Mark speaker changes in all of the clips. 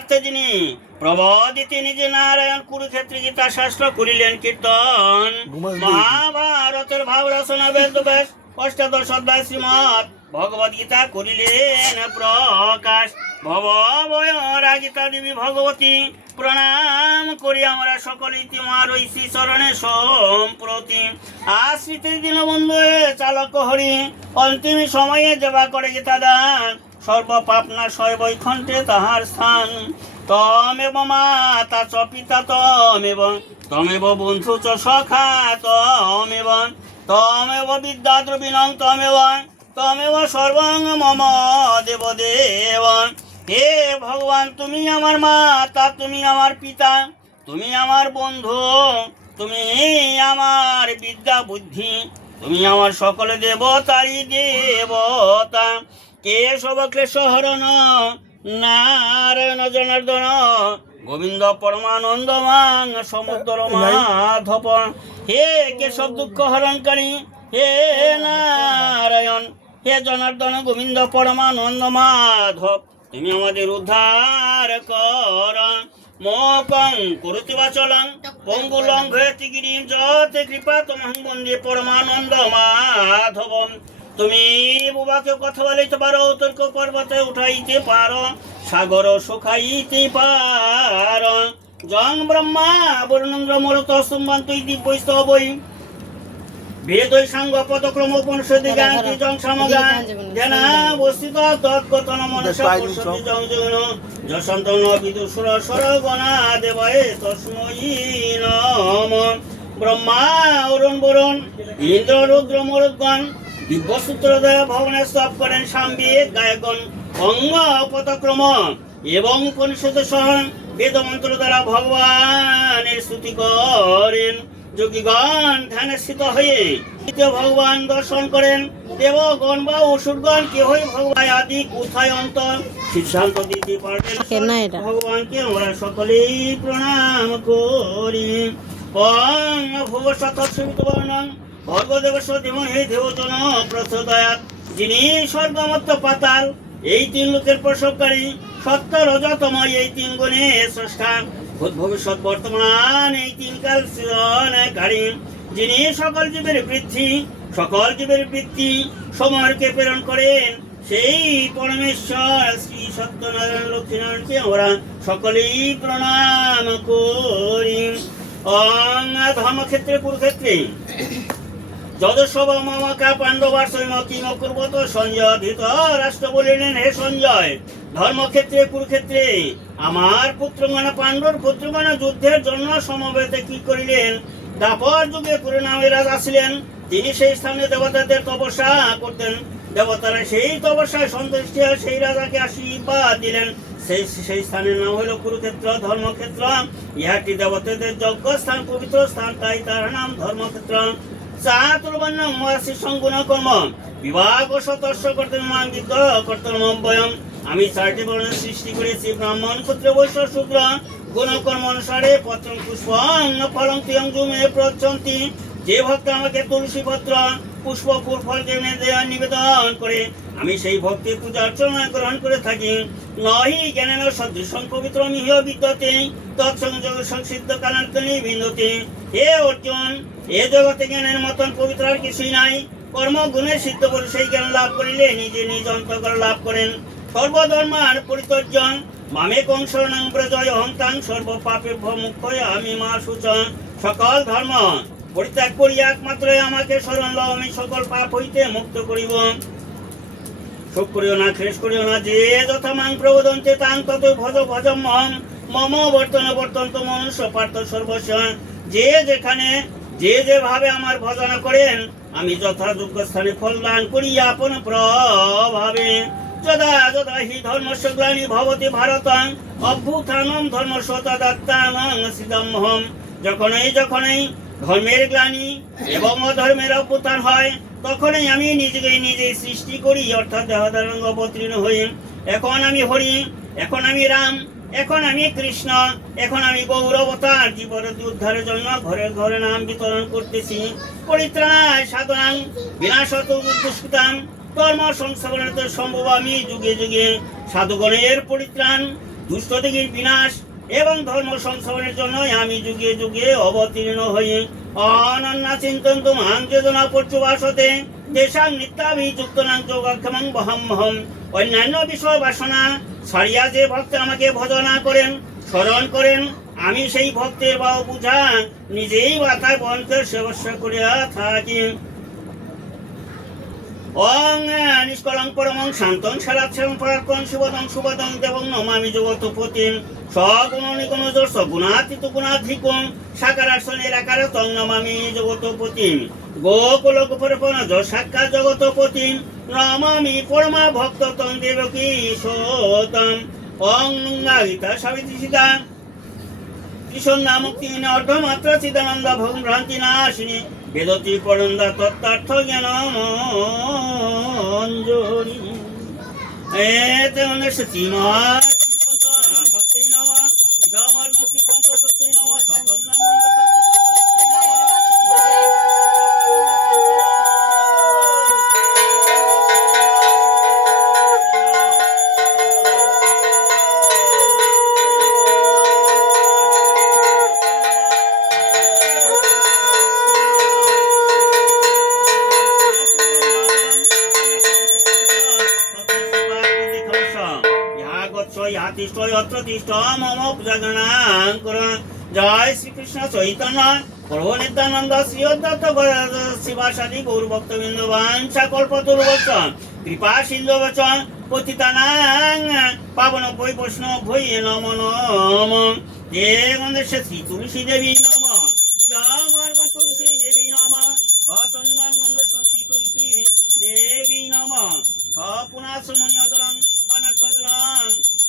Speaker 1: শাস্ত্রে যিনি প্রবোদিতে নিজে নারায়ণ কুরুক্ষেত্রে গীতা শাস্ত্র করিলেন কীর্তন মহাভারতের ভাব রচনা বেদ ব্যাস অষ্টাদশ অধ্যায় শ্রীমৎ ভগবদ গীতা করিলেন প্রকাশ ভবয়রাজিতা দেবী ভগবতী প্রণাম করি আমরা সকল তোমার ওই শ্রী চরণে সম্প্রতি আশ্রিত দীনবন্ধু চালক হরি অন্তিম সময়ে যেবা করে গীতা দান সর্বপাপনা শৈবৈখণ্ডে তাহার স্থান তমেব মাতা চ পিতা তমেব তমেব বন্ধু চ সখা তমেব তমেব বিদ্যাদ্রবিণং তমেব তমেব সর্বং মম দেব দেবন হে ভগবান তুমি আমার মাতা তুমি আমার পিতা তুমি আমার বন্ধু তুমি আমার বিদ্যা বুদ্ধি তুমি আমার সকলে দেবতারি দেবতা কেশ অবক্লেশ হরণ নারায়ণ জনার্দন গোবিন্দ পরমানন্দমান সমুদ্র মাধব হে কেশব দুঃখ হরণকারী হে নারায়ণ হে জনার্দন গোবিন্দ পরমানন্দ মাধব তুমি আমাদের উদ্ধার কর মপং কুরুতিবাচলং পঙ্গুলং ভয়তি গিরিম যতে কৃপা তোমাং বন্দে পরমানন্দ মাধবম তুমি বোবাকে কথা বলাইতে পারো তর্ক পর্বতে উঠাইতে পারো সাগর শুকাইতে পারো জং ব্রহ্মা বর্ণন্দ্র মরত সম্মান তুই দিব্য বই ভেদ সাঙ্গ পদক্রম উপনিষদে জানতি জং সমগান জানা বস্তিত তৎগত মনসা পরিষদে জং জন যশন্ত নবিদুসুর সর গণা দেবয়ে তস্ময়ী নম ব্রহ্মা অরুণ বরণ ইন্দ্র রুদ্র মরুদ্গণ দিব্যসূত্র দ্বারা ভবনে স্তব করেন সাম্বিক গায়কন অঙ্গ পদক্রম এবং উপনিষদ সহ বেদমন্ত্র দ্বারা ভগবানের স্তুতি করেন যোগীগণ ধ্যানে স্থিত হয়ে দ্বিতীয় ভগবান দর্শন করেন দেবগণ বা অসুরগণ কেহই ভগবান আদি কোথায় অন্তর সিদ্ধান্ত দিতে পারবেন ভগবানকে আমরা সকলেই প্রণাম করি কং ভুব শত সুবিত বর্ণন ভর্গদেবস যেমন হে দেবতন প্রসদয়া যিনি স্বর্গমত্ত পাতাল এই তিন লোকের প্রসবকারী সত্য রজতময় এই তিন গুণে স্রষ্টা ভবিষ্যৎ বর্তমান এই তিন কাল সৃজনকারী যিনি সকল জীবের বৃদ্ধি সকল জীবের বৃত্তি সময়কে প্রেরণ করেন সেই পরমেশ্বর শ্রী সত্যনারায়ণ লক্ষ্মীনারায়ণকে আমরা সকলেই প্রণাম করি ধর্মক্ষেত্রে কুরুক্ষেত্রে যদসব মামাকা পাণ্ডবার সৈম কিম কুর্বত সঞ্জয় ভীত রাষ্ট্র বলিলেন হে সঞ্জয় ধর্মক্ষেত্রে কুরুক্ষেত্রে আমার পুত্রগণা পাণ্ডব পুত্রগণা যুদ্ধের জন্য সমবেতে কি করিলেন দাপর যুগে পুরনামেরাজ আসিলেন তিনি সেই স্থানে দেবতাদের তপস্যা করতেন দেবতারা সেই তপস্যায় সন্তুষ্ট হয়ে সেই রাজাকে আশীর্বাদ দিলেন সেই সেই স্থানের নাম হলো কুরুক্ষেত্র ধর্মক্ষেত্র ইহাটি দেবতাদের যজ্ঞ স্থান পবিত্র স্থান তাই তার নাম ধর্মক্ষেত্র চাতুর্বর্ণ মহাশি সম্পূর্ণ কর্ম বিভাগ সতস্য কর্তন মাঙ্গিত কর্তন বয়ম আমি চারটি বর্ণ সৃষ্টি করেছি ব্রাহ্মণ ক্ষুদ্র বৈশ্য শূদ্র গুণকর্ম অনুসারে পত্র পুষ্প ফলং তিয়ং জুমে প্রচন্তি যে ভক্ত আমাকে তুলসী পত্র পুষ্প ফুল ফল যেমনি দেয়া নিবেদন করে আমি সেই ভক্তির পূজা অর্চনা গ্রহণ করে থাকি নহি জ্ঞানেন সদৃশং পবিত্র মিহ বিদ্যতে তৎসংযোগ সংসিদ্ধ কানান্তনী বিন্দতে হে অর্জুন এ জগতে জ্ঞানের মতন পবিত্র আর কিছুই নাই কর্ম কর্মগুণের সিদ্ধ করে সেই জ্ঞান লাভ করিলে নিজে নিজ অন্তকর লাভ করেন সর্বধর্মার পরিতর্জন মামে কংসরণাং ব্রজয় অহংতাং সর্ব পাপে মুখ্য আমি মা সূচন সকল ধর্ম পরিত্যাগ করিয়া একমাত্র আমাকে স্মরণ লও আমি সকল পাপ হইতে মুক্ত করিব শোক করিও না ক্লেশ করিও না যে যথা মাং প্রবোদন্তে তাং তত ভজ ভজম মম মম বর্তন তো মনুষ্য পার্থ সর্বস্বন যে যেখানে যে যেভাবে আমার ভজনা করেন আমি যথাযোগ্য স্থানে ফলদান করি আপন প্রভাবে যদা যদা হি ধর্ম গ্লানি ভবতি ভারতং অভ্যুত্থানম ধর্মস্ব তদাত্তানং সিদম্ভম যখনই যখনই ধর্মের গ্লানি এবং অধর্মের অবতার হয় তখনই আমি নিজেকে নিজে সৃষ্টি করি অর্থাৎ দেহধারণ অবতীর্ণ হই এখন আমি হরি এখন আমি রাম এখন আমি কৃষ্ণ এখন আমি গৌরবতার জীবন উদ্ধারের জন্য ঘরে ঘরে নাম বিতরণ করতেছি পরিত্রায় সাধনাং বিনাশত উদ্দেশ্যতাম কর্ম সংস্থাপনের সম্ভব আমি যুগে যুগে সাধুগণের পরিত্রাণ দুষ্ট থেকে বিনাশ এবং ধর্ম সংশোধনের জন্য আমি যুগে যুগে অবতীর্ণ হয়ে অনন্যা চিন্তন তুমাং চেতনা বাসতে দেশাং নিত্যাভি যুক্তনাং যোগাক্ষমং বহম্মহম অন্যান্য বিষয় বাসনা সারিয়া যে ভক্ত আমাকে ভজনা করেন স্মরণ করেন আমি সেই ভক্তের বা বুঝা নিজেই মাথায় বন্ধের সেবস্যা করিয়া থাকি অং নিষ্কলং পরমং শান্তং সারাচ্ছং পরাক্রম শুভদং শুভদং দেবং নমামি জগত পতিম সগুণ নিগুণ জোর সগুণাতীত গুণাধিকম সাকারার শনির আকার তং নমামি জগত পতিম গোকুল গোপরপন সাক্ষাৎ জগত পতিম নমামি পরমা ভক্ত তং দেবকী সতম অং নুঙ্গা গীতা সাবিত্রী সীতা কিশোর নামুক্তি অর্ধমাত্রা চিদানন্দ ভগম ভ্রান্তি নাশিনী বেদতি পরন্দা তত্ত্বার্থ জ্ঞান অঞ্জলি এতে অনেক সত্যি সীমা তিষ্ঠ অত্র তিষ্ঠ মম জগণাং জয় শ্রীকৃষ্ণ চৈতন্য প্রভু নিত্যানন্দ শ্রী অদ্বৈত শিবাসাদি গৌর ভক্তবৃন্দ বাঞ্ছা কল্পতরু বচন কৃপা সিন্ধু বচন পতিতানাং পাবন বই বৈষ্ণব ভৈ নম নম হে গন্ধেশ শ্রী তুলসী দেবী নম আমার তুলসী দেবী নম অচন্দন গন্ধ সত্যি তুলসী দেবী নম সপুনা সুমনি অদলং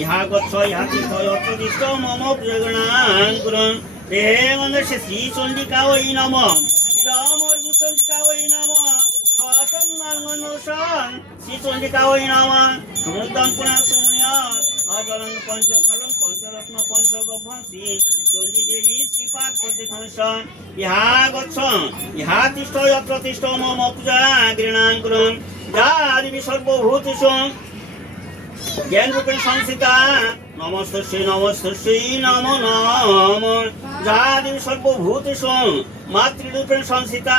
Speaker 1: ইহা গচ্ছ ইহা তীর্থ অর্থদিষ্ট মম প্রগণাঙ্কুরং দেহে গন্ধে সে শ্রী চন্ডিকা ওই নম ইদমর চন্ডিকা ওই নম শ্রী চন্ডিকা ওই নম সমুদ্রং পুরা শুনিয়া অজলং পঞ্চফলং পঞ্চরত্ন পঞ্চগভ্যং শ্রী চণ্ডী দেবী শ্রীপাদ প্রতিখন ইহা গচ্ছ ইহা তিষ্ঠ অপ্রতিষ্ঠ মম পূজা গৃণাঙ্কুরং যা জ্ঞানরূপেণ সংসিতা নমস্তস্য নমস্তস্যী নম নম যাদি সর্বভূতেষু মাতৃরূপেণ সংসিতা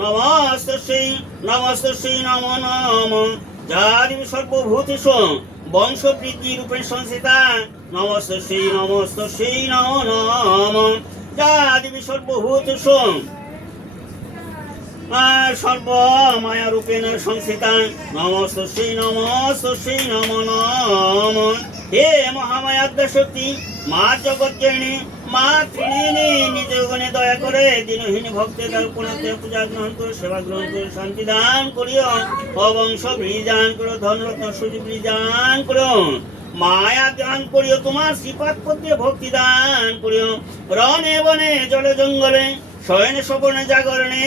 Speaker 1: নমস্তস্যী নমস্তস্যী নম নম যাদি সর্বভূতেষু বংশবৃদ্ধিরূপেণ সংসিতা নমস্তস্যী নমস্তস্যী নম নম যাদি সর্বভূতেষু সর্বমায়া রূপেণ সংসিতা নমস্তী নমস্তী নম নম হে মহামায়াদ্দা শক্তি মা জগজ্ঞানী মা ত্রিণী নিজ গুণে দয়া করে দিনহীন ভক্তের পুনাতে পূজা গ্রহণ করে সেবা গ্রহণ করে শান্তি দান করিও অবংশ বৃজান করো ধনরত্ন সুজি বৃজান করো মায়া দান করিও তোমার শ্রীপাদ পত্রে ভক্তি দান করিও রণে বনে জলে জঙ্গলে শয়ন স্বপনে জাগরণে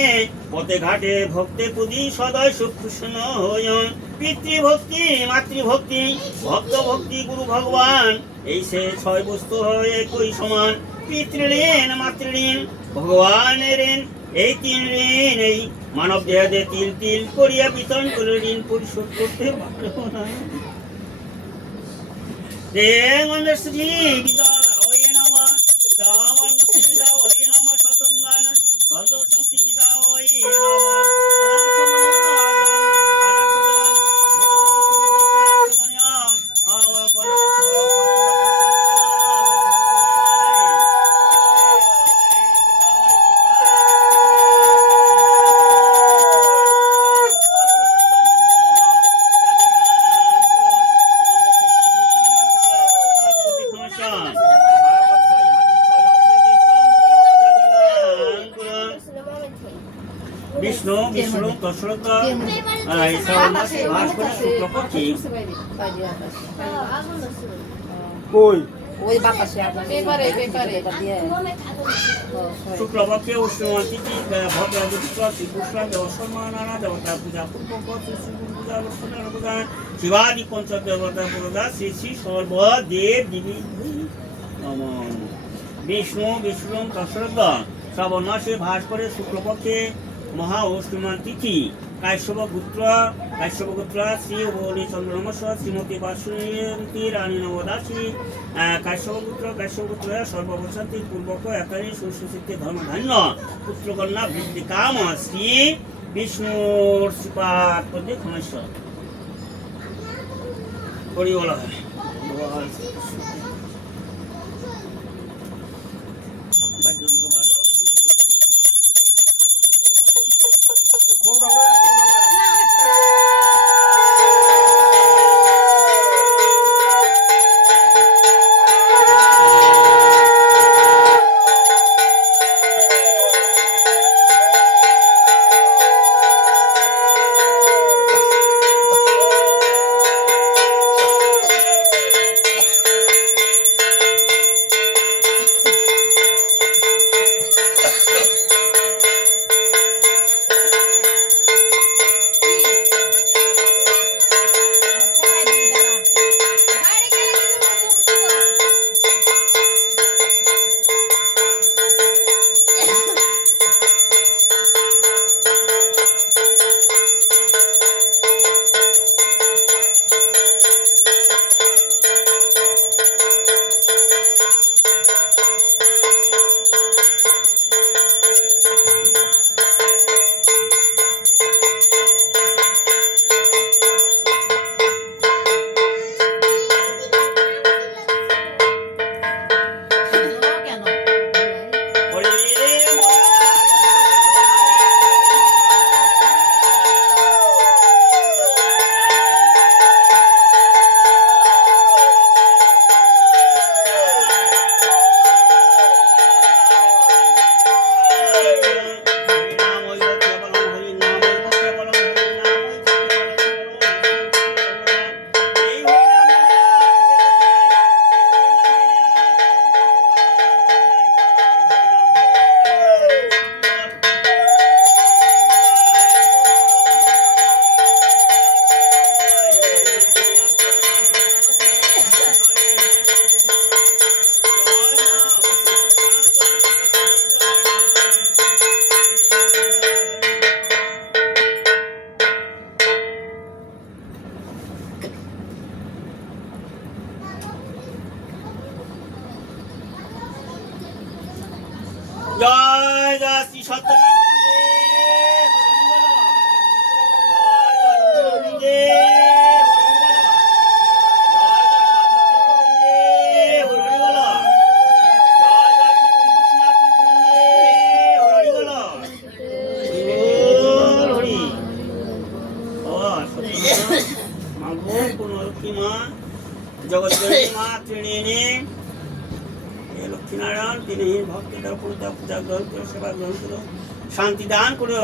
Speaker 1: পথে ঘাটে ভক্তে পুজি সদয় সুকৃষ্ণ হয়ন পিতৃভক্তি মাতৃভক্তি ভক্ত ভক্তি গুরু ভগবান এই সে ছয় বস্তু হয় একই সমান পিতৃঋণ মাতৃঋণ ভগবানের ঋণ এই তিন ঋণ এই মানব দেহাদে তিল তিল করিয়া বিতন করে ঋণ পরিশোধ করতে পারব না বিষ্ণু বিষ্ণু দশরথ শুক্লপক্ষী কই ওই বিষ্ণু বিষ্ণু দশরথ শ্রাবণ মাসে ভাস করে শুক্লপক্ষে মহা অস্তুমান্তিথি কাশ্যপগুত্র কাশ্যপগুত্র শ্রী চন্দ্র চন্দ্রমস শ্রীমতী বাসন্তী রানী নবদাসী কাশ্যপগুত্র কাশ্যপগুত্র সর্বপ্রশান্তি পূর্বক সুশ্রী ধর্ম ধন্য পুত্রকন্যা বৃদ্ধি কাম শ্রী বিষ্ণুর শ্রীপাদ পদে ক্ষমেশ্বর হরিবলা হয় ভগবান শ্রীকৃষ্ণ জয় জয় শ্রী সত্য সেবা গ্রহণ করো শান্তি দান করো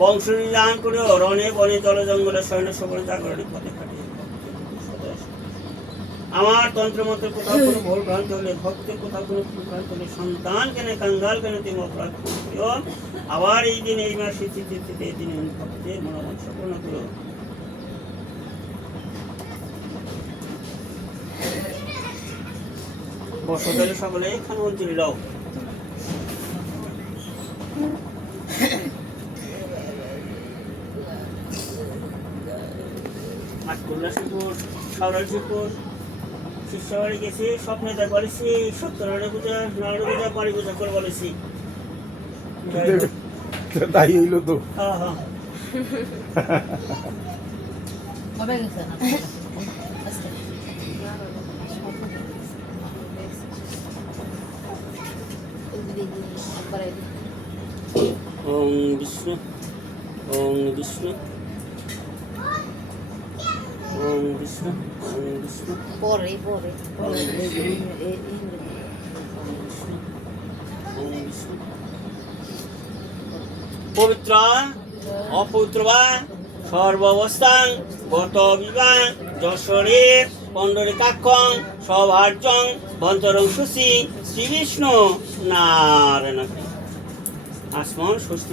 Speaker 1: বংশ নিদান করো রণে বনে জল জঙ্গলে স্বর্ণ সফলতা করণে পথে খাটে আমার তন্ত্রমন্ত্র কোথাও কোনো ভোর ভ্রান্ত হলে ভক্তের কোথাও কোনো ভ্রান্ত হলে সন্তান কেন কাঙ্গাল কেন তুমি অপরাধ আবার এই দিন এই মাসে তিথিতে এই দিনে ভক্তের মনোমন সম্পন্ন করো বসতকালে সকলে এখানে অঞ্চলে সাউরালসি শিষ্যবাড়ি গেছি স্বপ্নে নেতা বলেছি সত্তর পূজা নয় পূজা বাড়ি পূজা করে বলেছি
Speaker 2: তাই হইলো তো হ্যাঁ, হ্যাঁ।
Speaker 1: বিষ্ণু বিষ্ণু কৃষ্ণ কৃষ্ণ পরে পরে পবিত্র অপুত্র সর্বাবস্থান গত বিবাহ যশোরে পণ্ডরিকাক্ষং সভার্যং ভন্তরং সুশী শ্রীকৃষ্ণ নারায়ণ আসমন স্বস্তি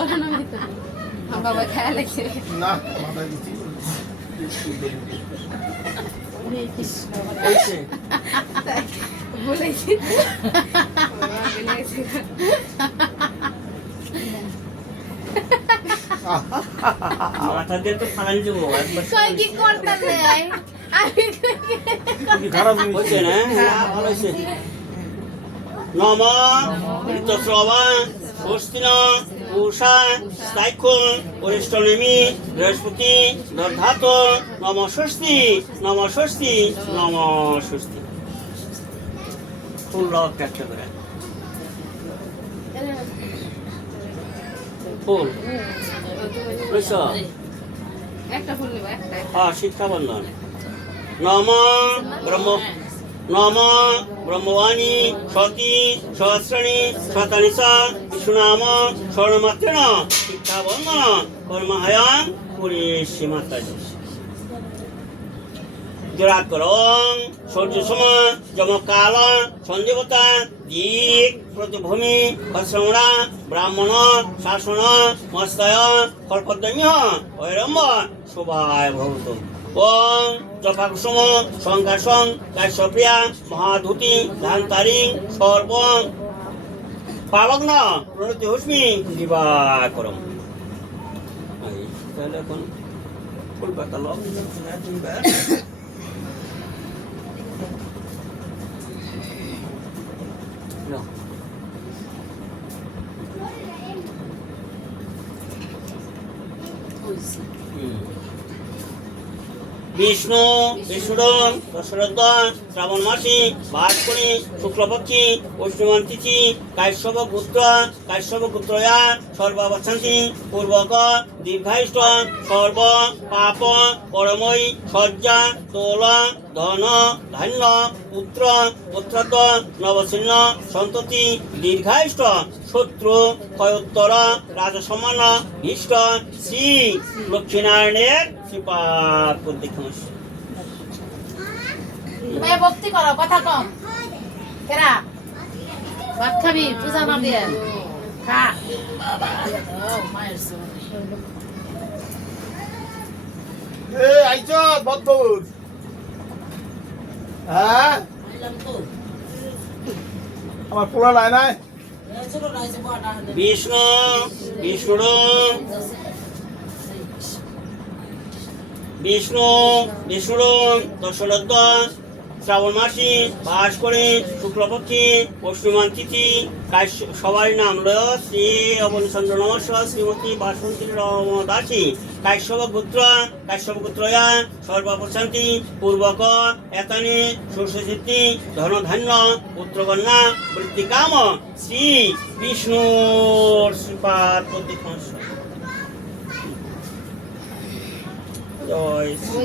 Speaker 3: তোমার বাবা খেয়াল আছে
Speaker 2: না মাথা দিচ্ছি
Speaker 3: বলেছি
Speaker 1: মাথা নম ঋতস্রবা স্বস্তি না পূষা সাইকল নেমী বৃহস্পতি দর্ধাত নম স্বস্তি নম স্বস্তি নম স্বস্তি ফুল লব করে ফুল শিক্ষা বন্ধন নম ব্রহ্ম নম ব্রহ্মবাণী সতী সহস্রণী শতানিষা বিষ্ণুনাম স্বর্ণমাত্রেণ শিক্ষা বন্ধন কর্মহায়াম পুরী শ্রীমাতা সূর্য সমা যমকাল সঞ্জীবতা দিক প্রতিভূমি খসরা ব্রাহ্মণ শাসন মস্তায় কল্পদ্যম্য ঐরম্ব শুভায় ভবতু ওম জপাকুসুম সংঘর্ষং কাশ্যপ্রিয়া মহাধুতি ধানতারিং সর্বং পাবগ্ন প্রণতি হুস্মি দিবাকরম তাহলে এখন ফুল পাতা বিষ্ণু বিষ্ণুরং দশরথগণ শ্রাবণ মাসি বাস শুক্লপক্ষী পশ্চিমান তিথি কাশ্যপ গোত্র কাশ্যপ গোত্রয়া সর্বাবচ্ছন্তি পূর্বক দীর্ঘায়ুষ্ট সর্ব পাপ পরময়ী সজ্জা তোল ধন ধান্য পুত্র পুত্রত নবচিহ্ন সন্ততি দীর্ঘায়ুষ্ট শত্রু ক্ষয়োত্তর রাজসমান ভীষ্ট শ্রী লক্ষ্মীনারায়ণের কৃপার দেখুন
Speaker 3: ভক্তি করো কথা কম কেরা পূজা না দিয়ে হ্যাঁ?
Speaker 2: আমার পোলা নাই নাই
Speaker 1: বিষ্ণু বিষ্ণু বিষ্ণু বিষ্ণু দশরথ শ্রাবণ মাসে বাস করে শুক্লপক্ষে অষ্টমান তিথি তাই সবার নাম লয় শ্রী অবনীচন্দ্র নমস শ্রীমতী বাসন্তী রমদাসী কাশ্যব গোত্র কাশ্যব গোত্রয়া সর্বপ্রশান্তি পূর্বক এতানে সূর্যসিদ্ধি ধনধান্য পুত্রকন্যা বৃত্তিকাম শ্রী বিষ্ণু পার্বতী জয় শ্রী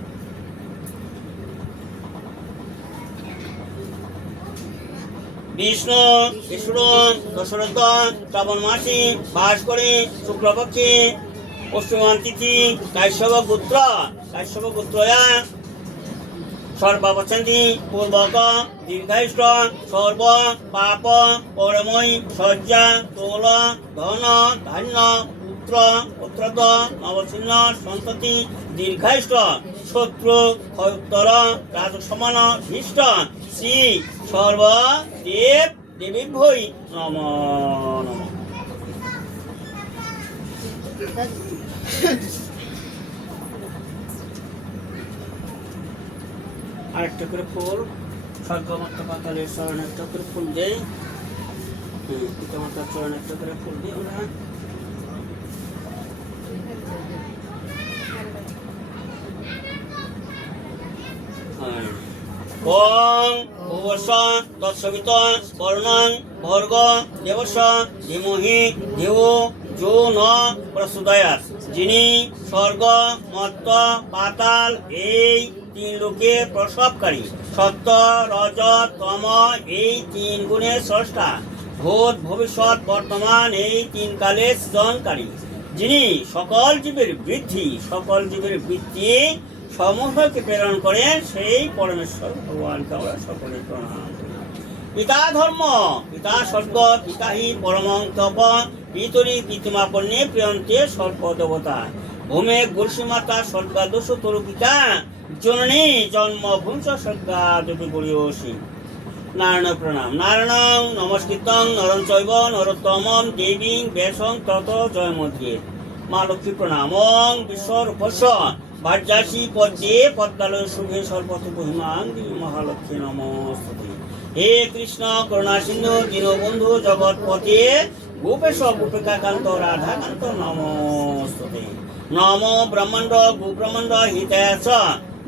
Speaker 1: বিষ্ণু বিষ্ণুর দশরথগণ শ্রাবণ মাসি ভাস্করী শুক্লপক্ষী শুক্লপক্ষে পশ্চিমবঙ্গ তিথি কাশ্যব পুত্র কাশ্যব গোত্রয়া সর্বপছন্দি পূর্বক দীর্ঘায়ুষ সর্ব পাপ পরময় শয্যা তোল ধন ধান্য পুত্র পুত্রত নবচিহ্ন সন্ততি দীর্ঘায়ুষ শত্রু ক্ষয়তরা রাজ সমান ভীষ্ট শ্রী সর্বদেব দেবী ভই নম নম আরেকটা করে ফুল স্বর্গমাত্র পাতালের চরণের একটা করে ফুল দেই পিতামাতার চরণের একটা করে ফুল দিই আমরা ওং ভুবস তৎসবিত স্পর্ণং বর্গ দেবস ধীমহি দেব যো ন প্রসুদয়াস যিনি স্বর্গ মত্ত পাতাল এই তিন লোকে প্রসবকারী সত্য রজ তম এই তিন গুণের স্রষ্টা ভোট ভবিষ্যৎ বর্তমান এই তিন কালের সৃজনকারী যিনি সকল জীবের বৃদ্ধি সকল জীবের বৃদ্ধি সমূহকে প্রেরণ করেন সেই পরমেশ্বর ভগবানকে আমরা সকলে প্রণাম পিতা ধর্ম পিতা স্বর্গ পিতাহী হি পরম তপ পিতরি পিতমা পণ্যে প্রিয়ন্তে স্বল্প দেবতা ভূমে গুরুসীমাতা স্বর্গা দোষ তরু পিতা জননী জন্ম ভূমস স্বর্গা দুটি গড়িয়সী নারায়ণ প্রণাম নারায়ণ নমস্কৃতং নরম চৈব নরোত্তম দেবী বেশং তত জয়মন্ত্রী মা লক্ষ্মী প্রণাম বিশ্বর উপস্য বার্যাসী পদ্মে পদ্মাল শুভে সর্বত মহিমান মহালক্ষ্মী নমস্তে হে কৃষ্ণ করুণা সিন্ধু দীনবন্ধু জগৎপতি গোপেশ গোপিকাকান্ত রাধাকান্ত নমস্তে নম ব্রহ্মাণ্ড গোব্রহ্মাণ্ড হিতায় চ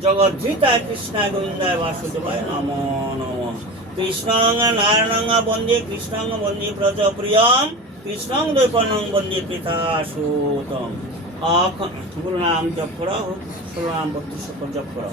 Speaker 1: জগদ্ধৃতা কৃষ্ণা গোবিন্দায় বাসুদেবায় নম নম কৃষ্ণ নারায়ণং বন্দে কৃষ্ণ বন্দে ব্রজ প্রিয়ম কৃষ্ণং দৈপনং বন্দে পিতা সুতম গুরুনাম জপ করা হোক সর্বনাম সকল জপ করা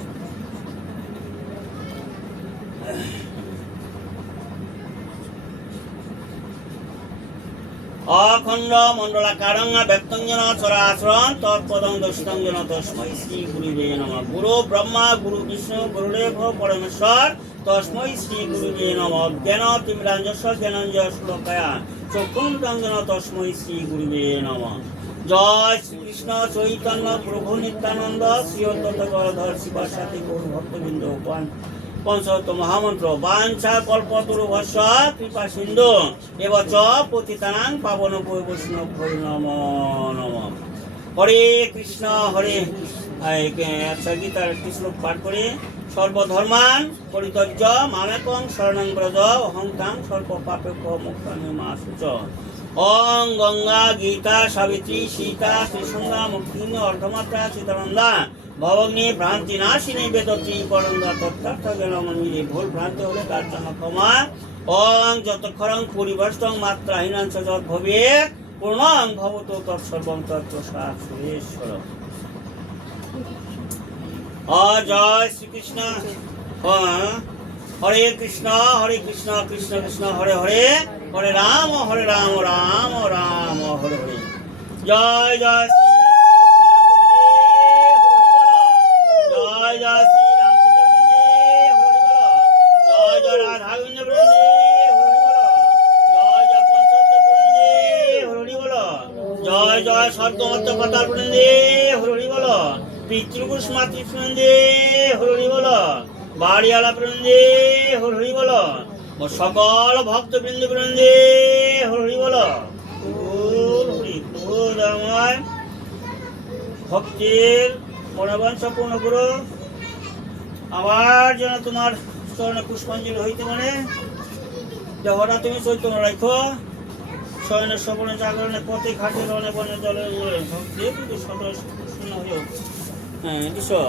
Speaker 1: অখণ্ড মণ্ডলাকারঙ্গা ব্যক্তঞ্জন চরাচরণ তৎপদং দশিতঞ্জন তস্মৈ শ্রী গুরুবে নম গুরু ব্রহ্মা গুরু বিষ্ণু গুরুদেব পরমেশ্বর তস্মৈ শ্রী গুরুবে নম জ্ঞান তিমিরাঞ্জস্ব জ্ঞানঞ্জয় শ্লোকয়া চক্ষুম তঞ্জন তস্মৈ শ্রী গুরুবে নম জয় শ্রীকৃষ্ণ চৈতন্য প্রভু নিত্যানন্দ শ্রীয়তগরধর শিবার সাথী গৌর ভক্তবৃন্দ পঞ্চত মহামন্ত্র বাঞ্ছা কল্পতরু ভস্য কৃপা সিন্ধু এবচ পতিতানাং পাবন বৈ বৈষ্ণব নম নম হরে কৃষ্ণ হরে আচ্ছা গীতার কৃষ্ণ পাঠ করে সর্বধর্মান পরিতজ্য মামেকং শরণং ব্রজ অহং তাং সর্ব পাপে মুক্ত মা ওং গঙ্গা গীতা সাবিত্রী সীতা শ্রীসঙ্গা মুক্তিঙ্গ অর্ধমাত্রা সীতানন্দা ভবগ্নি ভ্রান্তি নাশিনী বেদত্রী পরন্দা তত্ত্বার্থ গেলমঞ্জিনী ভুল ভ্রান্তি হলে তার জন্য ক্ষমা ওং যতক্ষরং পরিবর্তন মাত্রাহীনাং সজত ভবে পূর্ণং ভবত তৎসর্বং তৎপ্রসাদ সুরেশ্বর জয় শ্রীকৃষ্ণ হ্যাঁ। হরে কৃষ্ণ হরে কৃষ্ণ কৃষ্ণ কৃষ্ণ হরে হরে হরে রাম হরে রাম রাম রাম হরে হরে জয় জয় জয় জয় শ্রী জয় জয় সর্বমত্ত পাতাল বৃন্দে হরি বল পিতৃপুষ মাতৃ বৃন্দে হরি বল বাড়িওয়ালা বৃন্দে হরি বল সকল ভক্ত বৃন্দ বৃন্দে হরি বল হরি আমার ভক্তির মনোবান সম্পূর্ণ করো আবার যেন তোমার চরণে পুষ্পাঞ্জলি হইতে মানে দেহরা তুমি চৈতন্য রাখো স্বর্ণের স্বপনে জাগরণে পথে ঘাটে রণে বনে জলে ভক্তি শূন্য হয়ে হ্যাঁ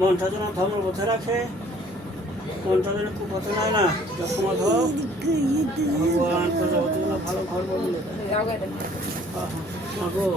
Speaker 1: মনটা যেন ধর্মের পথে রাখে মনটা যেন কুপথে নেয় না যখন ধর ভগবান ভালো ঘর বললে মাগো